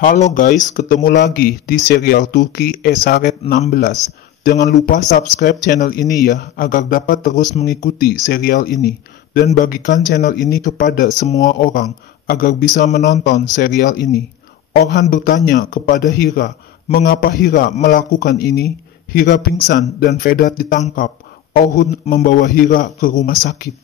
Halo guys, ketemu lagi di serial Turki Esaret 16. Jangan lupa subscribe channel ini ya, agar dapat terus mengikuti serial ini. Dan bagikan channel ini kepada semua orang, agar bisa menonton serial ini. Orhan bertanya kepada Hira, mengapa Hira melakukan ini? Hira pingsan dan Vedat ditangkap. Orhun membawa Hira ke rumah sakit.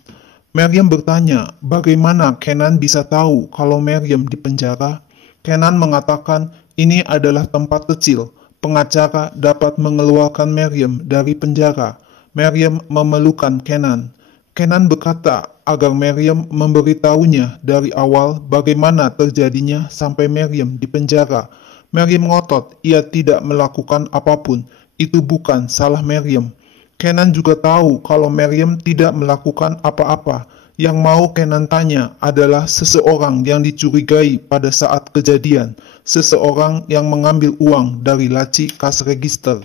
Meryem bertanya, bagaimana Kenan bisa tahu kalau Meryem di penjara? Kenan mengatakan ini adalah tempat kecil. Pengacara dapat mengeluarkan Meryem dari penjara. Meryem memerlukan Kenan. Kenan berkata agar Meryem memberitahunya dari awal bagaimana terjadinya sampai Meryem di penjara. Meryem ngotot ia tidak melakukan apapun. Itu bukan salah Meryem. Kenan juga tahu kalau Meryem tidak melakukan apa-apa. Yang mau Kenan tanya adalah seseorang yang dicurigai pada saat kejadian, seseorang yang mengambil uang dari laci kas register.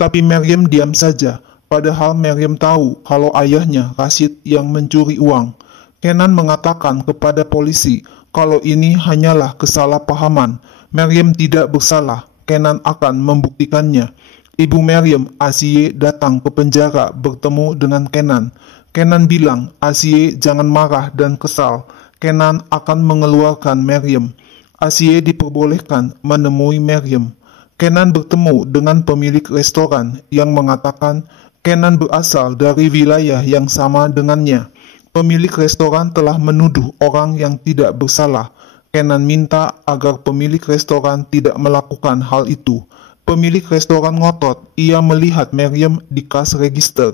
Tapi Meryem diam saja, padahal Meryem tahu kalau ayahnya Rashid yang mencuri uang. Kenan mengatakan kepada polisi kalau ini hanyalah kesalahpahaman. Meryem tidak bersalah, Kenan akan membuktikannya. Ibu Meryem, Asiye, datang ke penjara bertemu dengan Kenan. Kenan bilang, Asiye jangan marah dan kesal. Kenan akan mengeluarkan Meryem. Asiye diperbolehkan menemui Meryem. Kenan bertemu dengan pemilik restoran yang mengatakan Kenan berasal dari wilayah yang sama dengannya. Pemilik restoran telah menuduh orang yang tidak bersalah. Kenan minta agar pemilik restoran tidak melakukan hal itu. Pemilik restoran ngotot, ia melihat Meryem di kas register.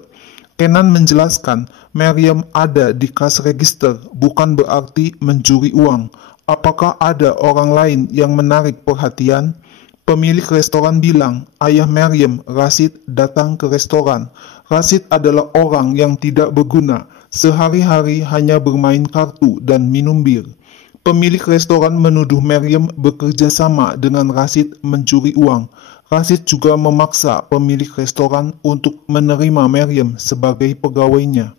Kenan menjelaskan, Meryem ada di kas register bukan berarti mencuri uang. Apakah ada orang lain yang menarik perhatian? Pemilik restoran bilang, ayah Meryem, Rashid, datang ke restoran. Rashid adalah orang yang tidak berguna, sehari-hari hanya bermain kartu dan minum bir. Pemilik restoran menuduh Meryem bekerja sama dengan Rashid mencuri uang. Rashid juga memaksa pemilik restoran untuk menerima Meryem sebagai pegawainya.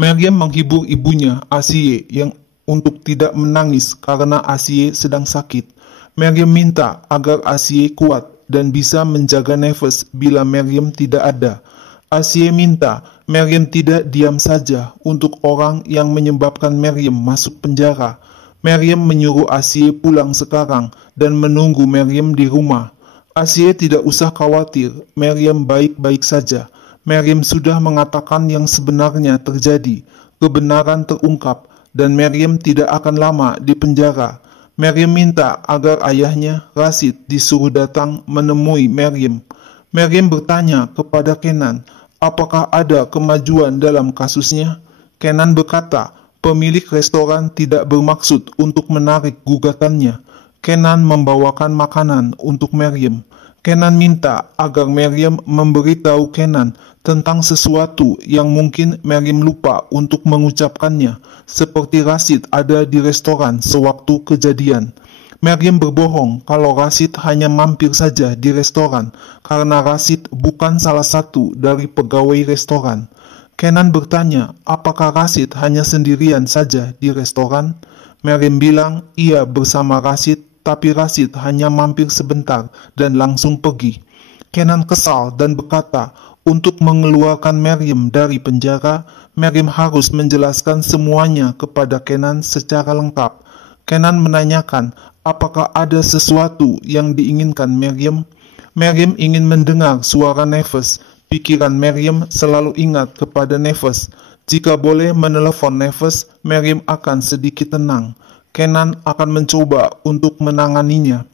Meryem menghibur ibunya, Asiye, yang untuk tidak menangis karena Asiye sedang sakit. Meryem minta agar Asiye kuat dan bisa menjaga nafas bila Meryem tidak ada. Asiye minta Meryem tidak diam saja untuk orang yang menyebabkan Meryem masuk penjara. Meryem menyuruh Asiye pulang sekarang dan menunggu Meryem di rumah. Asiye tidak usah khawatir, Meryem baik-baik saja. Meryem sudah mengatakan yang sebenarnya terjadi. Kebenaran terungkap dan Meryem tidak akan lama di penjara. Meryem minta agar ayahnya, Rashid, disuruh datang menemui Meryem. Meryem bertanya kepada Kenan, apakah ada kemajuan dalam kasusnya? Kenan berkata, pemilik restoran tidak bermaksud untuk menarik gugatannya. Kenan membawakan makanan untuk Meryem. Kenan minta agar Meryem memberitahu Kenan tentang sesuatu yang mungkin Meryem lupa untuk mengucapkannya, seperti Rashid ada di restoran sewaktu kejadian. Meryem berbohong kalau Rashid hanya mampir saja di restoran, karena Rashid bukan salah satu dari pegawai restoran. Kenan bertanya, apakah Rashid hanya sendirian saja di restoran? Meryem bilang, ia bersama Rashid, tapi Rashid hanya mampir sebentar dan langsung pergi. Kenan kesal dan berkata, untuk mengeluarkan Meryem dari penjara, Meryem harus menjelaskan semuanya kepada Kenan secara lengkap. Kenan menanyakan, apakah ada sesuatu yang diinginkan Meryem? Meryem ingin mendengar suara nafas. Pikiran Meryem selalu ingat kepada nafas. Jika boleh menelepon nafas, Meryem akan sedikit tenang. Kenan akan mencoba untuk menanganinya.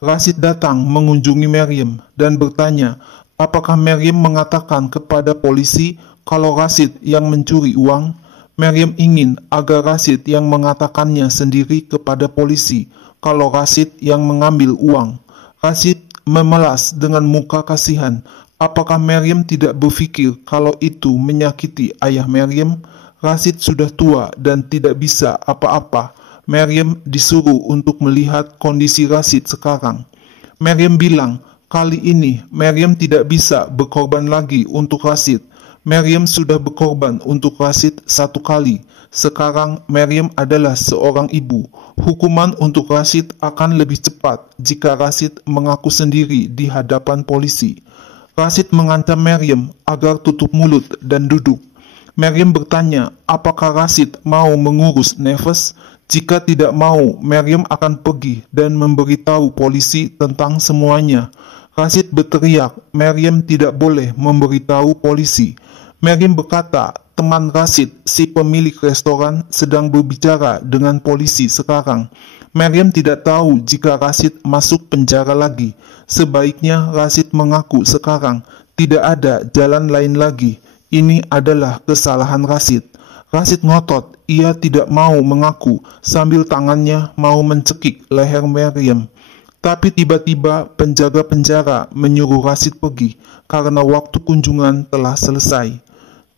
Rashid datang mengunjungi Meryem dan bertanya, apakah Meryem mengatakan kepada polisi kalau Rashid yang mencuri uang? Meryem ingin agar Rashid yang mengatakannya sendiri kepada polisi kalau Rashid yang mengambil uang. Rashid memelas dengan muka kasihan. Apakah Meryem tidak berpikir kalau itu menyakiti ayah Meryem? Rashid sudah tua dan tidak bisa apa-apa. Meryem disuruh untuk melihat kondisi Rashid sekarang. Meryem bilang, kali ini Meryem tidak bisa berkorban lagi untuk Rashid. Meriam sudah berkorban untuk Rashid 1 kali. Sekarang Meriam adalah seorang ibu. Hukuman untuk Rashid akan lebih cepat jika Rashid mengaku sendiri di hadapan polisi. Rashid mengancam Meriam agar tutup mulut dan duduk. Meriam bertanya apakah Rashid mau mengurus Nefes. Jika tidak mau, Meriam akan pergi dan memberitahu polisi tentang semuanya. Rashid berteriak, Meriam tidak boleh memberitahu polisi. Meriam berkata, teman Rashid, si pemilik restoran, sedang berbicara dengan polisi sekarang. Meriam tidak tahu jika Rashid masuk penjara lagi. Sebaiknya Rashid mengaku sekarang. Tidak ada jalan lain lagi. Ini adalah kesalahan Rashid. Rashid ngotot, ia tidak mau mengaku sambil tangannya mau mencekik leher Meriam. Tapi tiba-tiba penjaga penjara menyuruh Rashid pergi karena waktu kunjungan telah selesai.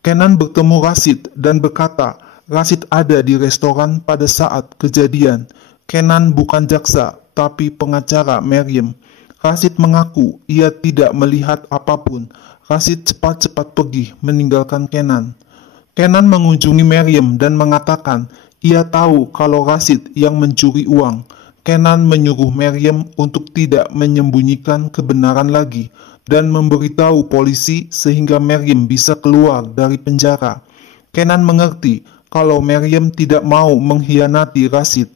Kenan bertemu Rashid dan berkata, Rashid ada di restoran pada saat kejadian. Kenan bukan jaksa, tapi pengacara Meriam. Rashid mengaku ia tidak melihat apapun. Rashid cepat-cepat pergi meninggalkan Kenan. Kenan mengunjungi Meriam dan mengatakan ia tahu kalau Rashid yang mencuri uang. Kenan menyuruh Meriam untuk tidak menyembunyikan kebenaran lagi dan memberitahu polisi sehingga Meriam bisa keluar dari penjara. Kenan mengerti kalau Meriam tidak mau mengkhianati Rashid.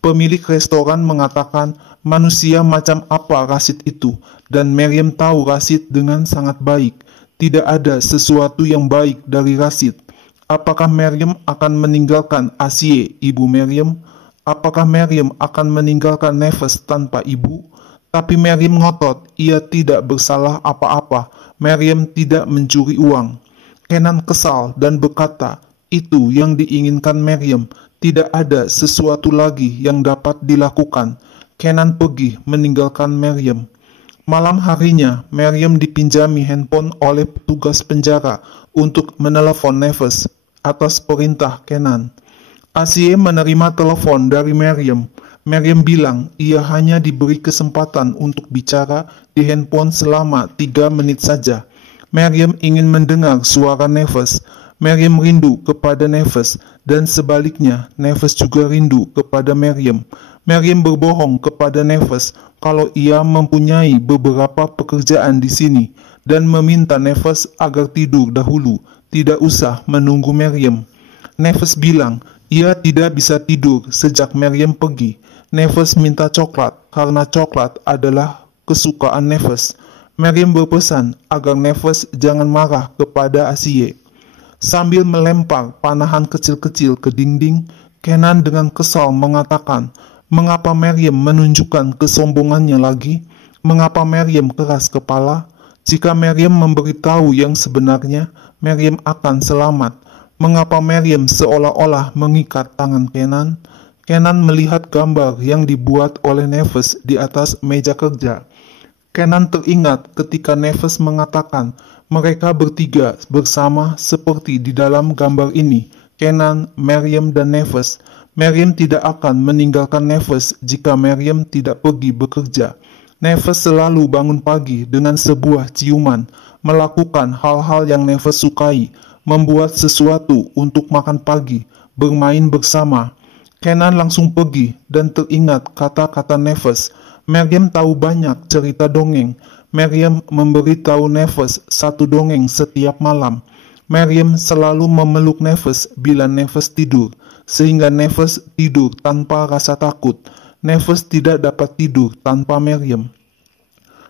Pemilik restoran mengatakan manusia macam apa Rashid itu, dan Meriam tahu Rashid dengan sangat baik. Tidak ada sesuatu yang baik dari Rashid. Apakah Meriam akan meninggalkan Asye, ibu Meriam? Apakah Meriam akan meninggalkan Nefes tanpa ibu? Tapi Meriam ngotot, ia tidak bersalah apa-apa. Meriam tidak mencuri uang. Kenan kesal dan berkata, itu yang diinginkan Meriam. Tidak ada sesuatu lagi yang dapat dilakukan. Kenan pergi meninggalkan Meriam. Malam harinya, Meriam dipinjami handphone oleh petugas penjara untuk menelepon Nefes atas perintah Kenan. Asye menerima telepon dari Meriam. Meriam bilang ia hanya diberi kesempatan untuk bicara di handphone selama 3 menit saja. Meriam ingin mendengar suara Nefes. Meriam rindu kepada Nefes dan sebaliknya Nefes juga rindu kepada Meriam. Meriam berbohong kepada Nefes kalau ia mempunyai beberapa pekerjaan di sini dan meminta Nefes agar tidur dahulu, tidak usah menunggu Meriam. Nefes bilang ia tidak bisa tidur sejak Meriam pergi. Nefes minta coklat karena coklat adalah kesukaan Nefes. Meriam berpesan agar Nefes jangan marah kepada Asye. Sambil melempar panahan kecil-kecil ke dinding, Kenan dengan kesal mengatakan, mengapa Meriam menunjukkan kesombongannya lagi? Mengapa Meriam keras kepala? Jika Meriam memberitahu yang sebenarnya, Meriam akan selamat. Mengapa Meriam seolah-olah mengikat tangan Kenan? Kenan melihat gambar yang dibuat oleh Nefes di atas meja kerja. Kenan teringat ketika Nefes mengatakan mereka bertiga bersama seperti di dalam gambar ini. Kenan, Meriam, dan Nefes. Meriam tidak akan meninggalkan Nefes jika Meriam tidak pergi bekerja. Nefes selalu bangun pagi dengan sebuah ciuman, melakukan hal-hal yang Nefes sukai, membuat sesuatu untuk makan pagi, bermain bersama. Kenan langsung pergi dan teringat kata-kata Nefes. Meriam tahu banyak cerita dongeng. Meriam memberitahu Nefes 1 dongeng setiap malam. Meriam selalu memeluk Nefes bila Nefes tidur, sehingga Nefes tidur tanpa rasa takut. Nefes tidak dapat tidur tanpa Meriam.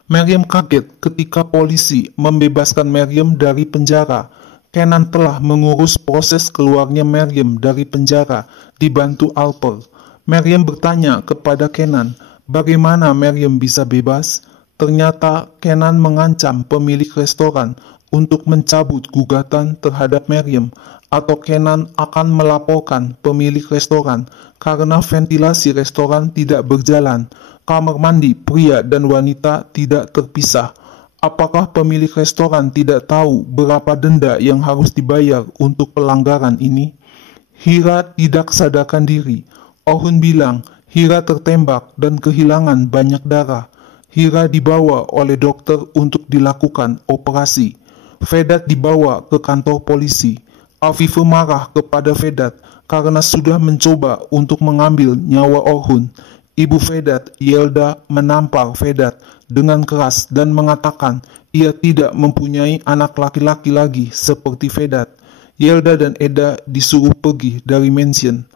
Meriam kaget ketika polisi membebaskan Meriam dari penjara. Kenan telah mengurus proses keluarnya Meriam dari penjara, dibantu Alper. Meriam bertanya kepada Kenan, bagaimana Meriam bisa bebas? Ternyata Kenan mengancam pemilik restoran untuk mencabut gugatan terhadap Meriam, atau Kenan akan melaporkan pemilik restoran karena ventilasi restoran tidak berjalan. Kamar mandi pria dan wanita tidak terpisah. Apakah pemilik restoran tidak tahu berapa denda yang harus dibayar untuk pelanggaran ini? Hira tidak sadarkan diri. Ohun bilang Hira tertembak dan kehilangan banyak darah. Hira dibawa oleh dokter untuk dilakukan operasi. Vedat dibawa ke kantor polisi. Afife marah kepada Vedat karena sudah mencoba untuk mengambil nyawa Orhun. Ibu Vedat, Yelda, menampar Vedat dengan keras dan mengatakan ia tidak mempunyai anak laki-laki lagi seperti Vedat. Yelda dan Eda disuruh pergi dari mansion.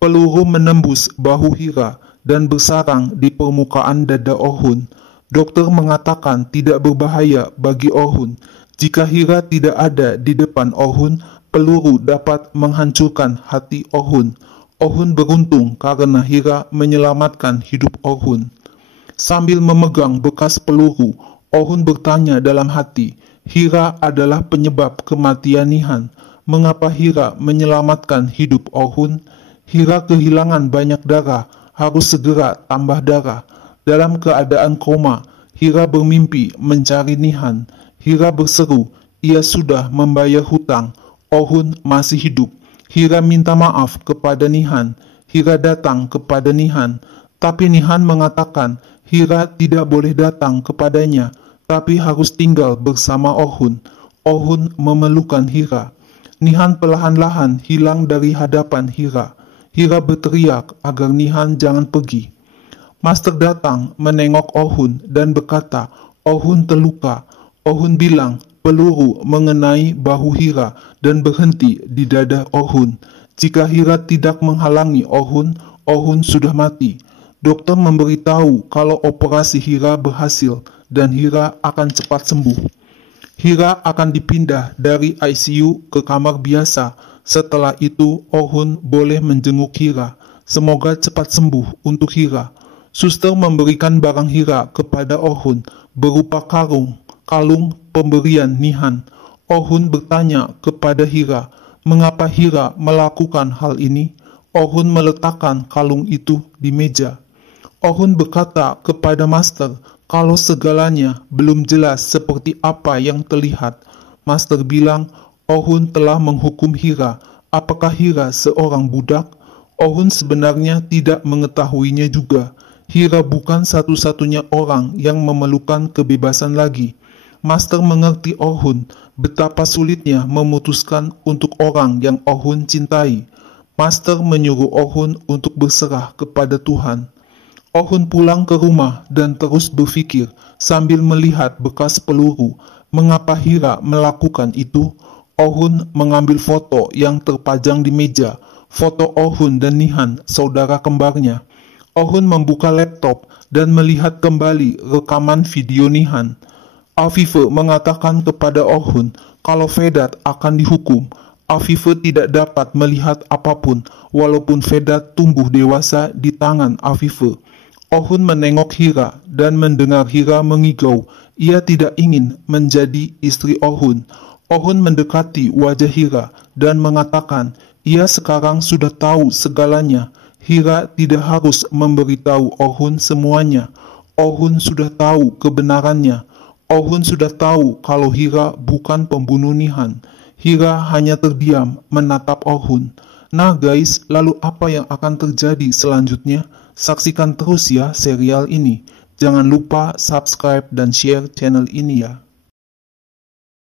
Peluru menembus bahu Hira dan bersarang di permukaan dada Orhun. Dokter mengatakan tidak berbahaya bagi Orhun. Jika Hira tidak ada di depan Orhun, peluru dapat menghancurkan hati Orhun. Orhun beruntung karena Hira menyelamatkan hidup Orhun. Sambil memegang bekas peluru, Orhun bertanya dalam hati, Hira adalah penyebab kematian Nihan. Mengapa Hira menyelamatkan hidup Orhun? Hira kehilangan banyak darah, harus segera tambah darah. Dalam keadaan koma, Hira bermimpi mencari Nihan. Hira berseru, ia sudah membayar hutang. Orhun masih hidup. Hira minta maaf kepada Nihan. Hira datang kepada Nihan, tapi Nihan mengatakan Hira tidak boleh datang kepadanya, tapi harus tinggal bersama Orhun. Orhun memelukkan Hira. Nihan perlahan-lahan hilang dari hadapan Hira. Hira berteriak agar Nihan jangan pergi. Master datang menengok Orhun dan berkata, Orhun terluka. Orhun bilang peluru mengenai bahu Hira dan berhenti di dada Orhun. Jika Hira tidak menghalangi Orhun, Orhun sudah mati. Dokter memberitahu kalau operasi Hira berhasil dan Hira akan cepat sembuh. Hira akan dipindah dari ICU ke kamar biasa. Setelah itu, Orhun boleh menjenguk Hira. Semoga cepat sembuh untuk Hira. Suster memberikan barang Hira kepada Orhun berupa kalung pemberian Nihan. Orhun bertanya kepada Hira, mengapa Hira melakukan hal ini? Orhun meletakkan kalung itu di meja. Orhun berkata kepada Master, kalau segalanya belum jelas seperti apa yang terlihat. Master bilang, Orhun telah menghukum Hira. Apakah Hira seorang budak? Orhun sebenarnya tidak mengetahuinya juga. Hira bukan satu-satunya orang yang memerlukan kebebasan lagi. Master mengerti Orhun, betapa sulitnya memutuskan untuk orang yang Orhun cintai. Master menyuruh Orhun untuk berserah kepada Tuhan. Orhun pulang ke rumah dan terus berpikir sambil melihat bekas peluru. Mengapa Hira melakukan itu? Orhun mengambil foto yang terpajang di meja, foto Orhun dan Nihan, saudara kembarnya. Orhun membuka laptop dan melihat kembali rekaman video Nihan. Afife mengatakan kepada Orhun kalau Vedat akan dihukum. Afife tidak dapat melihat apapun walaupun Vedat tumbuh dewasa di tangan Afife. Orhun menengok Hira dan mendengar Hira mengigau. Ia tidak ingin menjadi istri Orhun. Orhun mendekati wajah Hira dan mengatakan ia sekarang sudah tahu segalanya. Hira tidak harus memberitahu Orhun semuanya. Orhun sudah tahu kebenarannya. Orhun sudah tahu kalau Hira bukan pembunuh Nihan. Hira hanya terdiam menatap Orhun. Nah guys, lalu apa yang akan terjadi selanjutnya? Saksikan terus ya serial ini. Jangan lupa subscribe dan share channel ini ya.